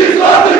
He's not